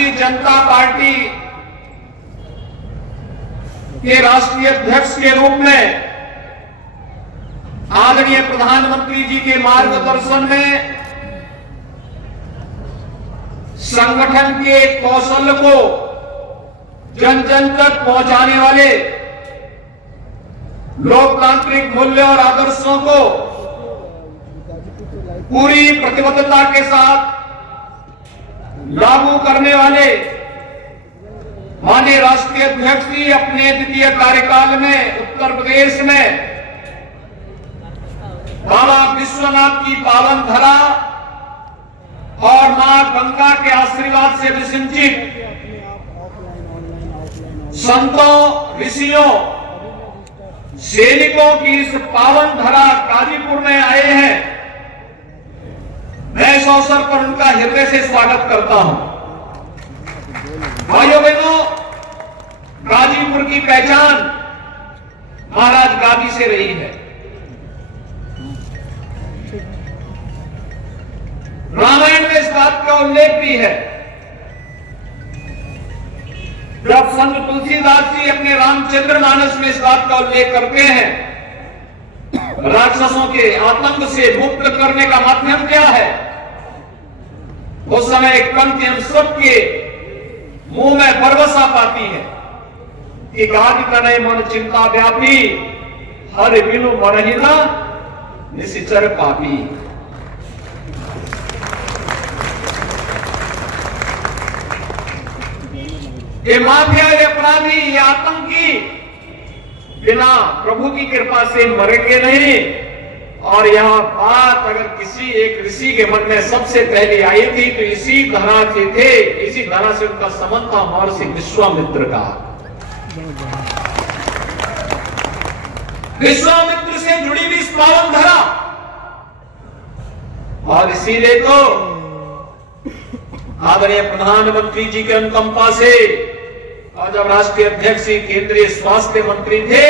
Bharatiya Janata party के राष्ट्रीय अध्यक्ष के रूप में आदरणीय प्रधानमंत्री जी के मार्गदर्शन में संगठन के कौशल को जन जन तक पहुंचाने वाले लोकतांत्रिक मूल्य और आदर्शों को पूरी प्रतिबद्धता के साथ लागू करने वाले माननीय राष्ट्रीय अध्यक्ष जी अपने द्वितीय कार्यकाल में उत्तर प्रदेश में बाबा विश्वनाथ की पावन धरा और मां गंगा के आशीर्वाद से विसिंचित संतों, ऋषियों, सैनिकों की इस पावन धरा गाजीपुर में आए हैं। मैं इस अवसर पर उनका हृदय से स्वागत करता हूं। भाइयों बहनों, गाजीपुर की पहचान महाराज गादी से रही है। रामायण में इस बात का उल्लेख भी है। जब संत तुलसीदास जी अपने रामचंद्र मानस में इस बात का उल्लेख करते हैं, राक्षसों के आतंक से मुक्त करने का माध्यम क्या है, उस समय एक पंक्ति हम सबके मुंह में बरबसा पाती है कि गादि तनय मन चिंता व्यापी, हर बिनु मरहिना निशिचर पापी। ये माफिया, ये अपराधी, ये आतंकी बिना प्रभु की कृपा से मरेंगे नहीं। और यह बात अगर किसी एक ऋषि के मन में सबसे पहले आई थी तो इसी धरा से थे, इसी धरा से उनका संबंध था महर्षि विश्वामित्र का। विश्वामित्र से जुड़ी हुई इस पावन धरा, और इसीलिए तो आदरणीय प्रधानमंत्री जी के अनुकंपा से और जब राष्ट्रीय अध्यक्ष केंद्रीय स्वास्थ्य मंत्री थे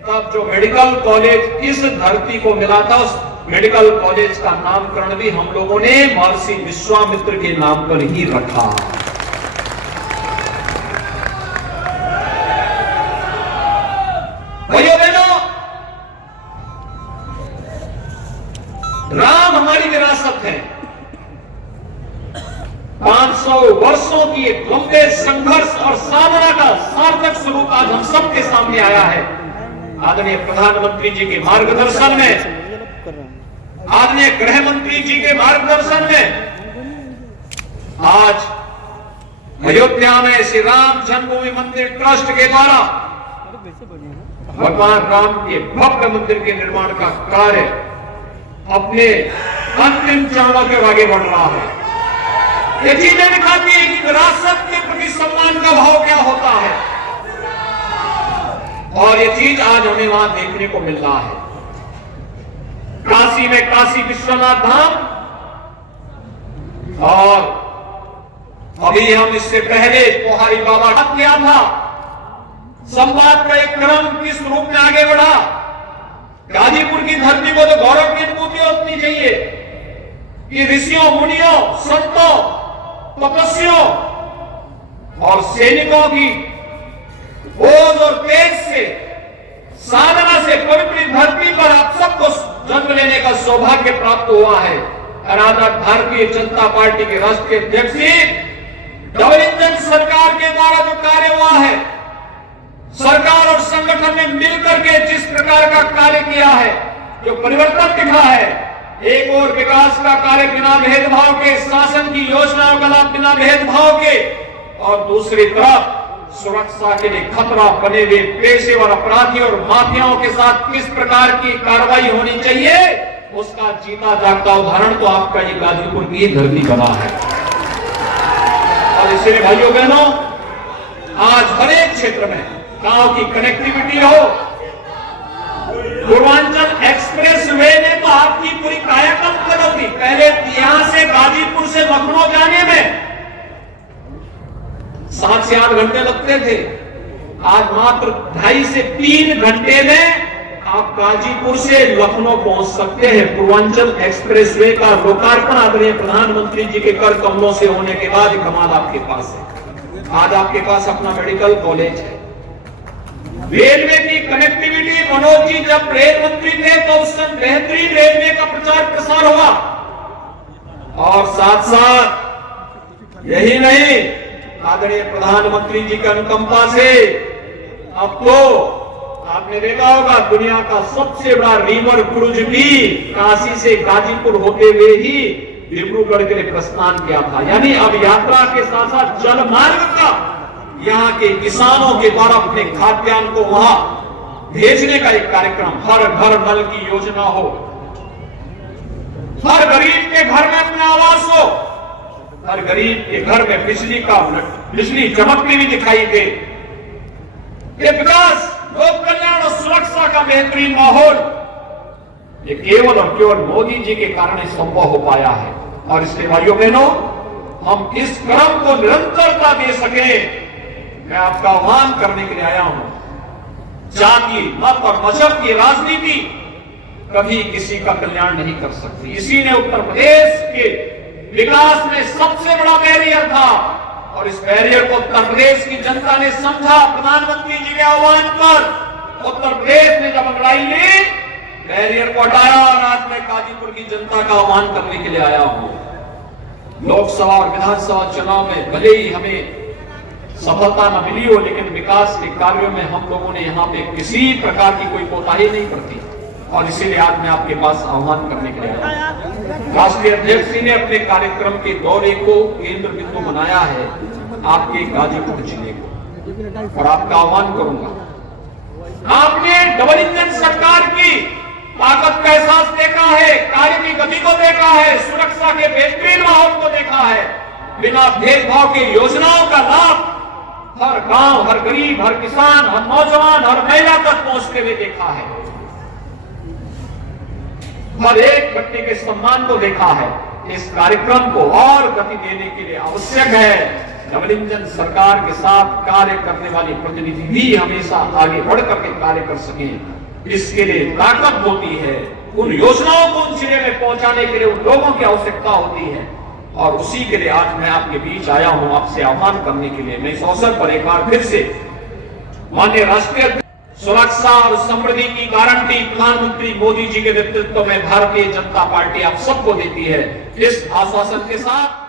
तब जो मेडिकल कॉलेज इस धरती को मिला था, उस मेडिकल कॉलेज का नामकरण भी हम लोगों ने महर्षि विश्वामित्र के नाम पर ही रखा। भाइयों बहनों, राम हमारी विरासत है। 500 वर्षों की एक लंबे संघर्ष और साधना का सार्थक स्वरूप आज हम सबके सामने आया है। आदरणीय प्रधानमंत्री जी के मार्गदर्शन में, आदरणीय गृह मंत्री जी के मार्गदर्शन में आज अयोध्या में श्री राम जन्मभूमि मंदिर ट्रस्ट के द्वारा भगवान राम के भव्य मंदिर के निर्माण का कार्य अपने अंतिम चरणों के आगे बढ़ रहा है। ये चीजें दिखाती है कि विरासत के प्रति सम्मान का भाव क्या होता है, और ये चीज आज हमें वहां देखने को मिल रहा है। काशी में काशी विश्वनाथ धाम, और अभी हम इससे पहले पोहारी बाबा का किया था। संवाद का एक क्रम किस रूप में आगे बढ़ा। गाजीपुर की धरती को तो गौरव की अनुभूति होनी चाहिए कि ऋषियों, मुनियों, संतों, तपस्वियों और सैनिकों की ओज और तेज से, साधना से पवित्र धरती पर आप सबको जन्म लेने का सौभाग्य प्राप्त हुआ है। कर्नाटक भारतीय जनता पार्टी के राष्ट्रीय अध्यक्ष डबल इंजन सरकार के द्वारा जो कार्य हुआ है, सरकार और संगठन ने मिलकर के जिस प्रकार का कार्य किया है, जो परिवर्तन दिखा है, एक और विकास का कार्य बिना भेदभाव के, शासन की योजनाओं का लाभ बिना भेदभाव के, और दूसरी तरफ सुरक्षा के लिए खतरा बने हुए पेशेवर अपराधी और माफियाओं के साथ किस प्रकार की कार्रवाई होनी चाहिए, उसका जीता जागता उदाहरण तो आपका ये गाजीपुर की धरती बना है। और इसलिए भाइयों बहनों, आज हर एक क्षेत्र में गांव की कनेक्टिविटी हो, पूर्वांचल एक्सप्रेस वे ने तो आपकी पूरी कायाकल्प बदल दी। पहले यहां से गाजीपुर से लखनऊ जाने में 7 से 8 घंटे लगते थे, आज मात्र 2.5 से 3 घंटे में आप गाजीपुर से लखनऊ पहुंच सकते हैं। पूर्वांचल एक्सप्रेसवे का लोकार्पण आदरणीय प्रधानमंत्री जी के कर कमलों से होने के बाद कमाल आपके पास है। आज आपके पास अपना मेडिकल कॉलेज है। रेलवे की कनेक्टिविटी, मनोज जी जब रेल मंत्री थे तो उस समय बेहतरीन रेलवे का प्रचार प्रसार हुआ। और साथ साथ यही नहीं, आदरणीय प्रधानमंत्री जी की अनुकंपा से अब तो आपने देखा होगा दुनिया का सबसे बड़ा रिवर क्रूज भी काशी से गाजीपुर होते हुए ही डिब्रूगढ़ के लिए प्रस्थान किया था। यानी अब यात्रा के साथ साथ जल मार्ग का यहाँ के किसानों के द्वारा अपने खाद्यान्न को वहां भेजने का एक कार्यक्रम, हर घर नल की योजना हो, हर गरीब के घर में अपना आवास हो, हर गरीब के घर में बिजली चमकती हुई दिखाई दे। ये विकास, लोक कल्याण और सुरक्षा का बेहतरीन माहौल ये केवल और केवल मोदी जी के कारण संभव हो पाया है। और इसलिए भाइयों बहनों, हम इस क्रम को निरंतरता दे सके, मैं आपका आह्वान करने के लिए आया हूं। जाति, मत और मजहब की राजनीति कभी किसी का कल्याण नहीं कर सकती। इसी ने उत्तर प्रदेश के विकास में सबसे बड़ा बैरियर था और इस बैरियर को उत्तर प्रदेश की जनता ने समझा। प्रधानमंत्री जी के आह्वान पर उत्तर प्रदेश ने जब अंगड़ाई ली, बैरियर को हटाया और आज मैं गाजीपुर की जनता का आह्वान करने के लिए आया हूं। लोकसभा और विधानसभा चुनाव में भले ही हमें सफलता न मिली हो, लेकिन विकास के कार्यों में हम लोगों ने यहाँ पे किसी प्रकार की कोई कोताही नहीं करती और इसीलिए आज मैं आपके पास आह्वान करने के लिए आया। राष्ट्रीय अध्यक्ष जी ने अपने कार्यक्रम के दौरे को केंद्र बिंदु बनाया है आपके गाजीपुर जिले को, और आपका आह्वान करूंगा। आपने डबल इंजन सरकार की ताकत का एहसास देखा है, कार्य की गति को देखा है, सुरक्षा के बेहतरीन माहौल को देखा है। बिना भेदभाव की योजनाओं का लाभ हर गांव, हर गरीब, हर किसान, हर नौजवान, हर महिला तक पहुंचते हुए देखा है। हर एक व्यक्ति के सम्मान को देखा है। इस कार्यक्रम को और गति देने के लिए आवश्यक है डबल इंजन सरकार के साथ कार्य करने वाले प्रतिनिधि भी हमेशा आगे बढ़ करके कार्य कर सकें। इसके लिए ताकत होती है, उन योजनाओं को उन जिले में पहुंचाने के लिए उन लोगों की आवश्यकता होती है और उसी के लिए आज मैं आपके बीच आया हूं, आपसे आह्वान करने के लिए। मैं इस अवसर पर एक बार फिर से माननीय राष्ट्रीय सुरक्षा और समृद्धि की गारंटी प्रधानमंत्री मोदी जी के नेतृत्व में भारतीय जनता पार्टी आप सबको देती है। इस आश्वासन के साथ